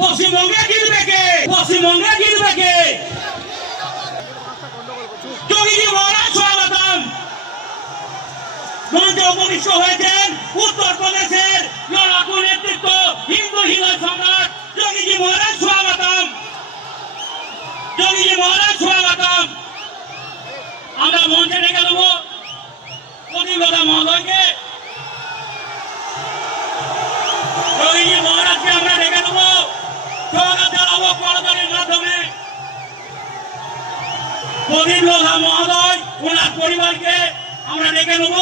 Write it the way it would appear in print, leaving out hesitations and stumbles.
পশ্চিমবঙ্গে জিতবে কে? পশ্চিমবঙ্গে জিতবে কে? যোগীজি মহারাজ স্বাগতম। মঞ্চে উপবিষ্ট হয়েছেন উত্তরপ্রদেশের লড়াকু নেতৃত্ব হিন্দু হৃদয় সম্রাট যোগীজি মহারাজ স্বাগতম। যোগীজি মহারাজ স্বাগতম। আমরা মঞ্চে ডেকে দেব প্রতিষ্ঠাতা মহোদয়কে। যোগীজি মহারাজকে আমরা ডেকে দেব স্বাগত জানাবো করতালির মাধ্যমে। প্রদীপ লোধা মহোদয় ওনার পরিবারকে আমরা ডেকে নেব।